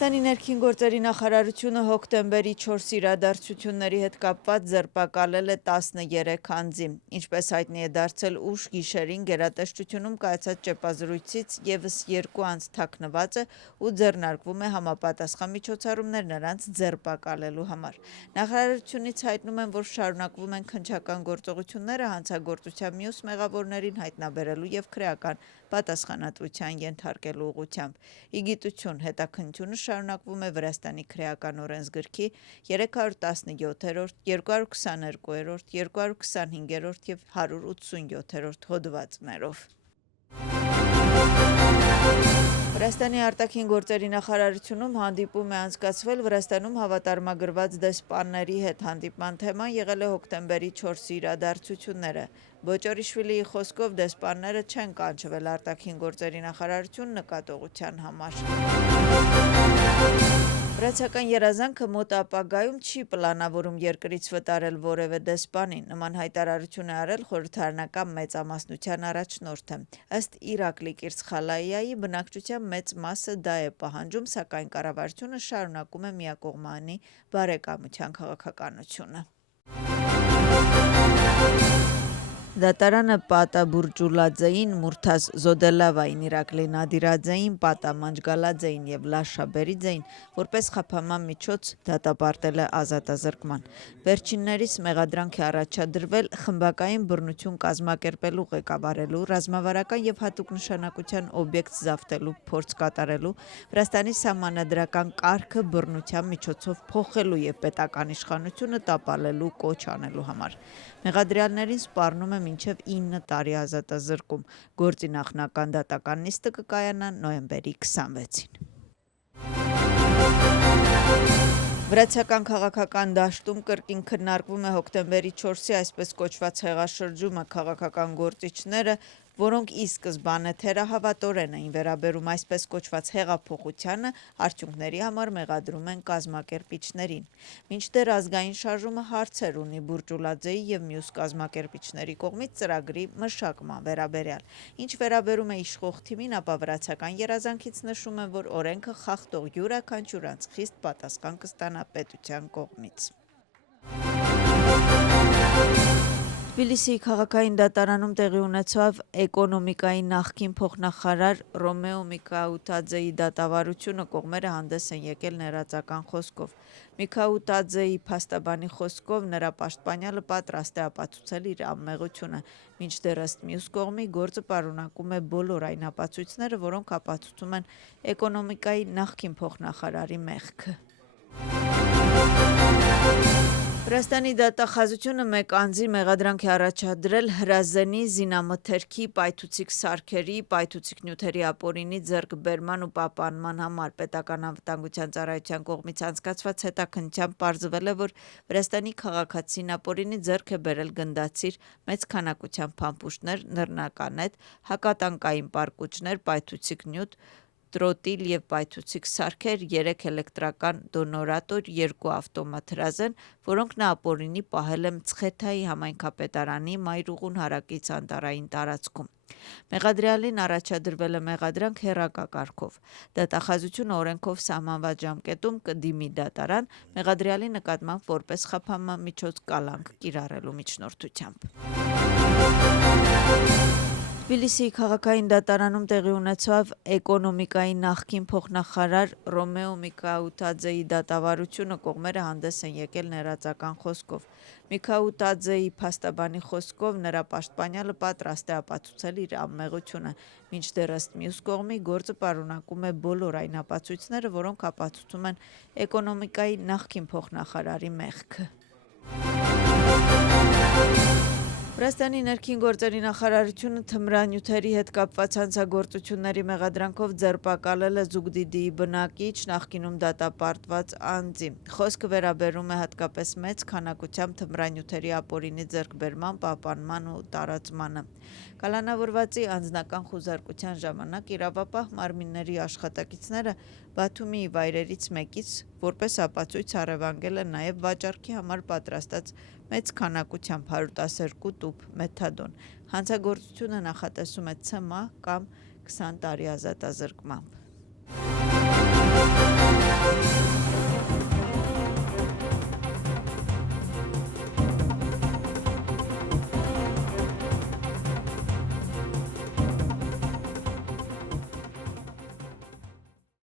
Վրաստանի ներքին գործերի նախարարությունը հոկտեմբերի 4 իրադարձությունների հետ կապված ձերբակալել է 13 անձի, ինչպես հայտնի է դարձել ուշ գիշերին գերատեսչությունում կայացած ճեպազրույցից ևս 2 անձ թաքնված է ու ձեռնարկվում է համապատասխան միջոցառումներ նրանց ձերբակալելու համար։ Նախարարությունից հայտնում են, որ շարունակվում են քննչական գործողությունները հանցագործության մյուս մեղավորներին հայտնաբերելու եւ քրեական պատասխանատվության ենթարկելու ուղղությամբ։ Իգիտություն հետաքննությունը շարունակվում է Վրաստանի քրեական օրենսգրքի 317-րդ, 222-րդ, 225-րդ և 187-րդ հոդվածներով։ Վրաստանի արտաքին գործերի նախարարությունում հանդիպում է անցկացվել Վրաստանում հավատարմագրված դեսպանների հետ։ Հանդիպման թեման եղել է հոկտեմբերի 4-ի իրադարձությունները։ Բոճորիշվիլիի խոսքով դեսպանները չեն կանչվել արտաքին գործերի նախարարություն նկատողության համար։ Վրացական երազանքը մոտ ապագայում չի պլանավորում երկրից վտարել որևէ դեսպանի։ Նման հայտարարություն է արել խորհրդարանական մեծամասնության առաջնորդը։ Ըստ Իրակլի Կիրցխալայիայի բնակչության մեծ մասը դա է պահանջում, սակայն կառավարությունը շարունակում է միակողմանի բարեկամության քաղաքականությունը։ Դատարանը Պատա Բուրջուլաձեին, Մուրթազ Զոդելավային, Իրակլի Նադիրաձեին, Պատա Մանջգալաձեին և Լաշա Բերիձեին որպես խափանման միջոց դատապարտել է ազատազրկման։ Վերջիններիս մեղադրանք է առաջադրվել խմբակային բռնություն կազմակերպելու, ղեկավարելու, ռազմավարական և հատուկ նշանակության օբյեկտ զավթելու փորձ կատարելու, Վրաստանի սահմանադրական կարգը բռնության միջոցով փոխելու և պետական իշխանությունը տապալելու կոչ անելու համար։ Մեղադրյալներին սպառնում է մինչև 9 տարի ազատազրկում։ Գործի նախնական դատական նիստը կկայանա նոյեմբերի 26-ին։ Վրացական քաղաքական դաշտում կրկին քննարկվում է հոկտեմբերի 4-ի այսպես կոչված հեղաշրջումը։ Քաղաքական գործիչները, որոնք ի սկզբանե թերահավատորեն էին վերաբերում այսպես կոչված հեղափոխությանը, արդյունքների համար մեղադրում են կազմակերպիչներին։ Մինչդեռ ազգային շարժումը հարցեր ունի Բուրջուլաձեի և մյուս կազմակերպիչների կողմից ծրագրի մշակման վերաբերյալ։ Ինչ վերաբերում է իշխող թիմին, ապա վրացական երազանքից նշում են, որ օրենքը խախտող յուրաքանչյուր անձ խիստ պատասխան կստանա պետության կողմից։ Թբիլիսիի քաղաքային դատարանում տեղի ունեցավ էկոնոմիկայի նախկին փոխնախարար Ռոմեո Միկաութաձեի դատավարությունը։ Կողմերը հանդես են եկել ներածական խոսքով։ Միկաութաձեի փաստաբանի խոսքով նրա պաշտպանյալը պատրաստ է ապացուցել իր անմեղությունը, մինչդեռ ըստ մյուս կողմի գործը պարունակում է բոլոր այն ապացույցները, որոնք ապացուցում են էկոնոմիկայի նախկին փոխնախարարի մեղքը։ Վրաստանի դատախազությունը մեկ անձի մեղադրանք է առաջադրել հրազենի, զինամթերքի, պայթուցիկ սարքերի, պայթուցիկ նյութերի ապօրինի ձեռքբերման ու պահպանման համար։ Պետական անվտանգության ծառայության կողմից անցկացված հետաքննությամբ պարզվել է, որ Վրաստանի քաղաքացին ապօրինի ձեռք է բերել գնդացիր, մեծ քանակությամբ փամփուշտներ, նռնականետ, հակատանկային պարկուճներ, պայթուցիկ նյութ, տրոտիլ և պայթուցիկ սարքեր, 3 էլեկտրական դոնորատոր, 2 ավտոմատ հրազեն, որոնք նա ապօրինի պահել է Մցխեթայի համայնքապետարանի մայրուղուն հարակից անտառային տարածքում։ Մեղադրյալին առաջադրվել է մեղադրանք հեռակա կարգով։ Դատախազությունը օրենքով սահմանված ժամկետում կդիմի դատարան մեղադրյալի նկատմամբ որպես խափանման միջոց կալանք կիրառելու միջնորդությամբ։ Թբիլիսիի քաղաքային դատարանում տեղի ունեցավ էկոնոմիկայի նախկին փոխնախարար Ռոմեո Միկաութաձեի դատավարությունը։ Կողմերը հանդես են եկել ներածական խոսքով։ Միկաութաձեի փաստաբանի խոսքով նրա պաշտպանյալը պատրաստ է ապացուցել իր անմեղությունը, մինչդեռ ըստ մյուս կողմի գործը պարունակում է բոլոր այն ապացույցները, որոնք ապացուցում են էկոնոմիկայի նախկին փոխնախարարի մեղքը։ Վրաստանի ներքին գործերի նախարարությունը թմրանյութերի հետ կապված հանցագործությունների մեղադրանքով ձերբակալել է Զուգդիդիի բնակիչ, նախկինում դատապարտված անձի։ Խոսքը վերաբերում է հատկապես մեծ քանակությամբ թմրանյութերի ապօրինի ձեռքբերման, պահպանման ու տարածմանը։ Կալանավորվածի անձնական խուզարկության ժամանակ իրավապահ մարմինների աշխատակիցները Բաթումիի վայրերից մեկից որպես ապացույց առևանգել են նաև վաճառքի համար պատրաստած մեծ քանակությամբ 112 տուփ մեթադոն։ Հանցագործությունը նախատեսում է ՑՄԱ կամ 20 տարի ազատազրկմամբ։ Ալիև